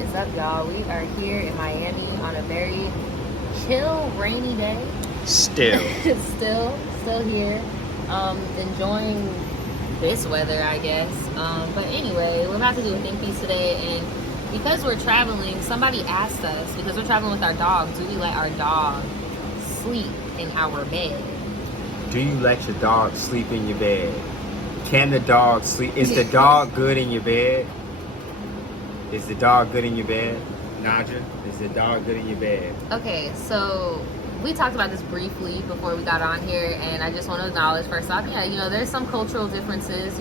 What is up, y'all? We are here in Miami on a very chill, rainy day. Still. still here. Enjoying this weather, I guess. But anyway, we're about to do a think piece today, and because we're traveling, somebody asked us, because we're traveling with our dog, do we let our dog sleep in our bed? Do you let your dog sleep in your bed? Can the dog sleep? Is the dog good in your bed? Is the dog good in your bed? Naja, is the dog good in your bed? Okay, so we talked about this briefly before we got on here, and I just want to acknowledge first off, there's some cultural differences,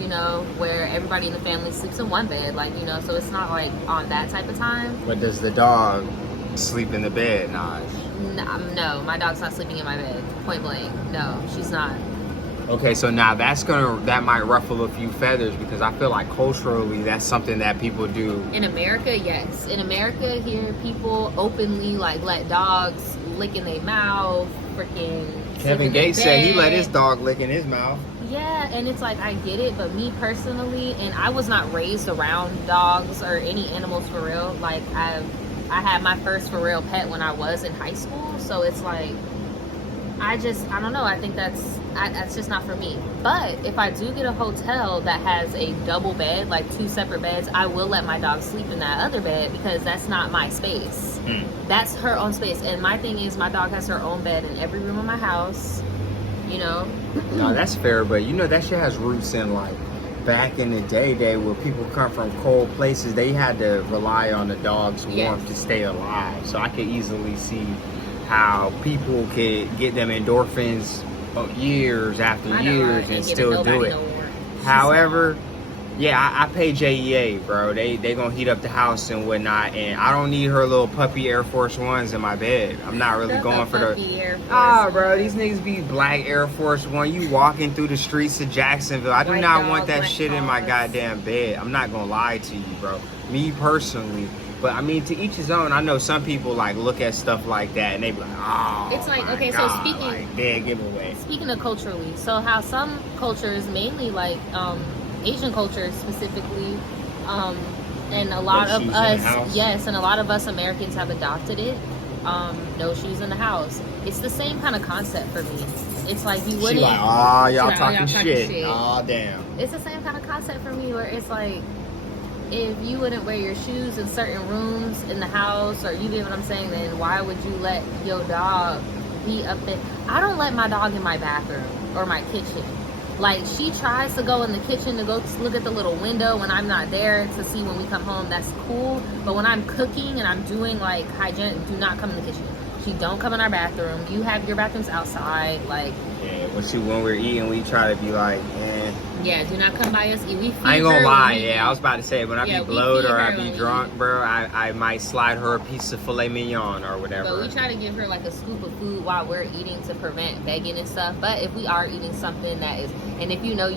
where everybody in the family sleeps in one bed, so it's not like on that type of time. But does the dog sleep in the bed, Naj? No, my dog's not sleeping in my bed, point blank. No, she's not. Okay, so now that might ruffle a few feathers, because I feel like culturally that's something that people do. In America, yes. In America, here, people openly let dogs lick in their mouth, freaking. Kevin Gates said he let his dog lick in his mouth. Yeah, and it's I get it, but me personally, and I was not raised around dogs or any animals for real. I had my first for real pet when I was in high school, so it's I don't know. I think that's just not for me. But if I do get a hotel that has a double bed, two separate beds, I will let my dog sleep in that other bed, because that's not my space. That's her own space. And my thing is, my dog has her own bed in every room of my house, No, that's fair, but that shit has roots in back in the day where people come from cold places. They had to rely on the dog's warmth to stay alive. So I could easily see how people could get them endorphins years after years and still do it. However, I pay JEA, bro. They gonna heat up the house and whatnot, and I don't need her little puppy Air Force Ones in my bed. I'm not really going for the bro. These niggas be black Air Force One. You walking through the streets of Jacksonville. I do not want that shit in my goddamn bed. I'm not gonna lie to you, bro. Me personally. But I mean, to each his own. I know some people look at stuff like that and they be like, oh, it's okay. God, So speaking, dead giveaway. Speaking of culturally, so how some cultures, mainly Asian culture specifically, and a lot of us, yes, and a lot of us Americans have adopted it. No shoes in the house. It's the same kind of concept for me. It's you wouldn't. Y'all talking shit. Oh, damn. It's the same kind of concept for me, where it's if you wouldn't wear your shoes in certain rooms in the house, or you get what I'm saying, then why would you let your dog be up there? I don't let my dog in my bathroom or my kitchen. She tries to go in the kitchen to go look at the little window when I'm not there to see when we come home. That's cool. But when I'm cooking and I'm doing hygiene, do not come in the kitchen. She don't come in our bathroom. You have your bathrooms outside. When we're eating, we try to be yeah, do not come by us. We feed I ain't gonna her lie, I was about to say, when I be blowed or I be drunk, bro, I might slide her a piece of filet mignon or whatever. But we try to give her a scoop of food while we're eating to prevent begging and stuff. But if we are eating something that is, and if you know,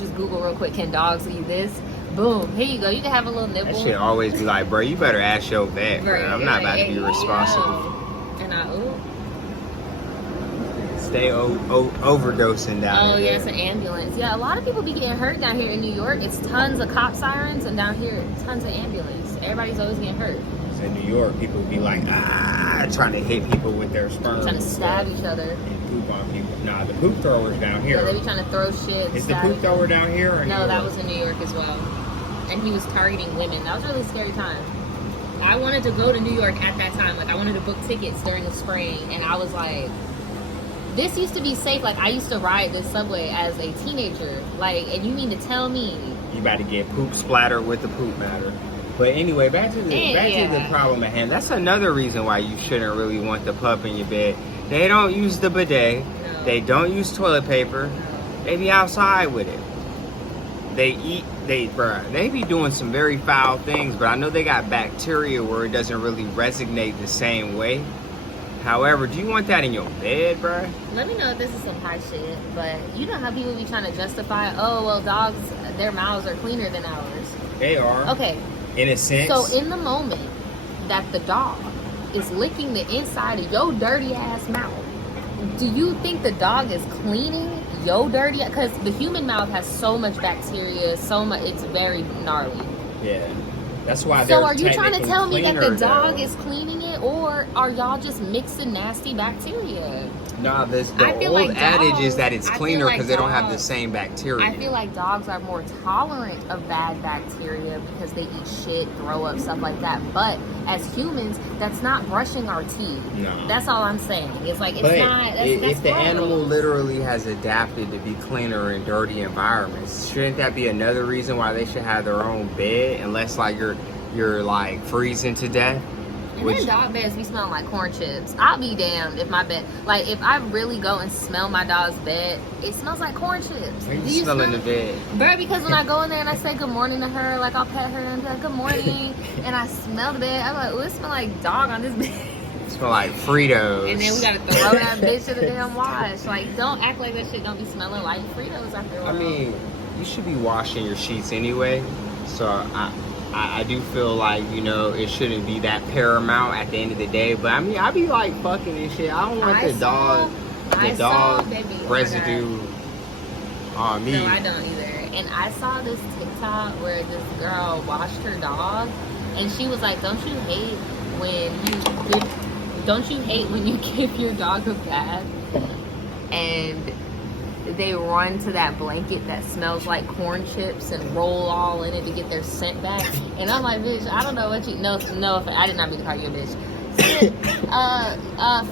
just Google real quick, can dogs eat this? Boom, here you go. You can have a little nibble. That shit always be bro, you better ask your vet, bro. I'm not about to be responsible. And stay overdosing down here. It's an ambulance. Yeah, a lot of people be getting hurt down here in New York. It's tons of cop sirens, and down here, tons of ambulance. Everybody's always getting hurt. In New York, people be trying to hit people with their sperm. Trying to stab each other. And poop on people. Nah, the poop thrower's down here. Yeah, they be trying to throw shit. Is the poop thrower down here or No, that was in New York as well. And he was targeting women. That was a really scary time. I wanted to go to New York at that time. I wanted to book tickets during the spring, and I was this used to be safe. I used to ride this subway as a teenager. And you mean to tell me you about to get poop splattered with the poop matter? But anyway, back to the problem at hand. That's another reason why you shouldn't really want the pup in your bed. They don't use the bidet. No. They don't use toilet paper. No. They be outside with it. They be doing some very foul things, but I know they got bacteria where it doesn't really resonate the same way. However, do you want that in your bed, bruh? Let me know if this is some high shit, but you know how people be trying to justify, dogs, their mouths are cleaner than ours. They are. Okay. In a sense. So in the moment that the dog is licking the inside of your dirty ass mouth, do you think the dog is cleaning your dirty? Because the human mouth has so much bacteria, it's very gnarly. Yeah. That's why. So are you trying to tell me that the cleaner, dog though. is cleaning it, or are y'all just mixing nasty bacteria? Nah, the I feel old like adage is that dogs- it's I feel cleaner like because they don't have the dogs- same bacteria. I feel like dogs are more tolerant of bad bacteria because they eat shit, throw up, stuff like that. But as humans, that's not brushing our teeth. No. That's all I'm saying. It's like, it's But not. That's, if that's the gross. animal literally has adapted to be cleaner in dirty environments, shouldn't that be another reason why they should have their own bed? Unless like you're like freezing to death. And then dog beds be smelling like corn chips. I'll be damned if my bed, like if I really go and smell my dog's bed, it smells like corn chips. Why Do you smelling the bed? Bro, because when I go in there and I say good morning to her, like I'll pet her and be like, good morning, and I smell the bed, I'm like, oh, it smells like dog on this bed. It smell like Fritos. And then we gotta throw that bitch to the damn wash. Like, don't act like that shit don't be smelling like Fritos after a while. I mean, you should be washing your sheets anyway. So I do feel like, you know, it shouldn't be that paramount at the end of the day. But I mean, I be like fucking and shit. I don't want the dog residue on me. No, I don't either. And I saw this TikTok where this girl washed her dog, and she was like, don't you hate when you give your dog a bath and they run to that blanket that smells like corn chips and roll all in it to get their scent back? And I'm like, bitch, I don't know what you no, I did not mean to call you a bitch.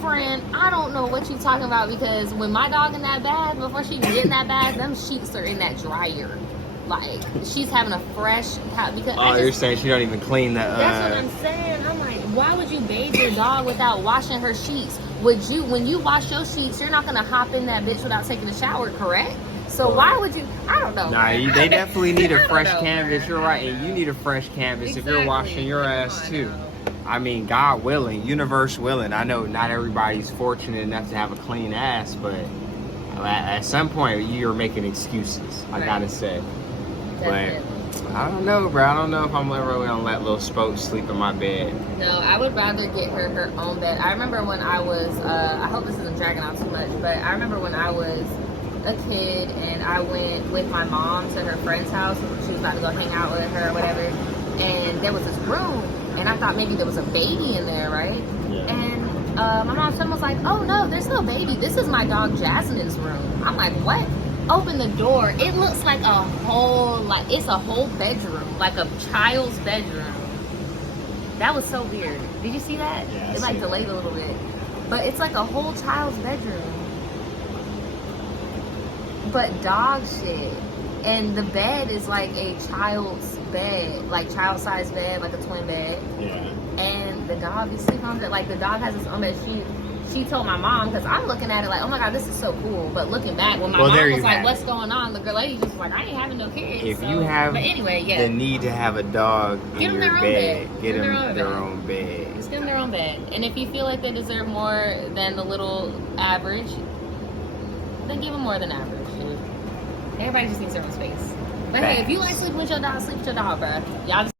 Friend, I don't know what you talking about, because when my dog in that bath, before she get in that bath, them sheets are in that dryer. Like, she's having a fresh because You're saying she don't even clean the that's what I'm saying. I'm like, why would you bathe your dog without washing her sheets? Would you, when you wash your sheets, you're not gonna hop in that bitch without taking a shower, correct? So why would you? I don't know. Nah, they definitely need a fresh canvas. You're right, and you need a fresh canvas if you're washing your ass too. I mean, God willing, universe willing. I know not everybody's fortunate enough to have a clean ass, but at some point you're making excuses. I gotta say. But I don't know, bro. I don't know if I'm really gonna let little Spoke sleep in my bed. No, I would rather get her own bed. I remember when I was, I hope this isn't dragging out too much, but I remember when I was a kid and I went with my mom to her friend's house. She was about to go hang out with her or whatever. And there was this room, and I thought maybe there was a baby in there, right? Yeah. And my mom was like, oh no, there's no baby. This is my dog Jasmine's room. I'm like, what? Open the door. It looks like it's a whole bedroom, like a child's bedroom. That was so weird. Did you see that? Yeah, it like delayed a little bit. But it's like a whole child's bedroom. But dog shit. And the bed is like a child's bed, like child-sized bed, like a twin bed. Yeah. And the dog be sleeping on it. Like, the dog has its own bed. She told my mom, because I'm looking at it like, oh my god, this is so cool. But looking back, when my mom was like, what's going on? The girl lady just was like, I ain't having no kids. If you have but anyway, the need to have a dog in your bed, get them their own bed. Just give them their own bed. And if you feel like they deserve more than the little average, then give them more than average. Everybody just needs their own space. But hey, if you like sleeping with your dog, sleep with your dog, bro. Y'all just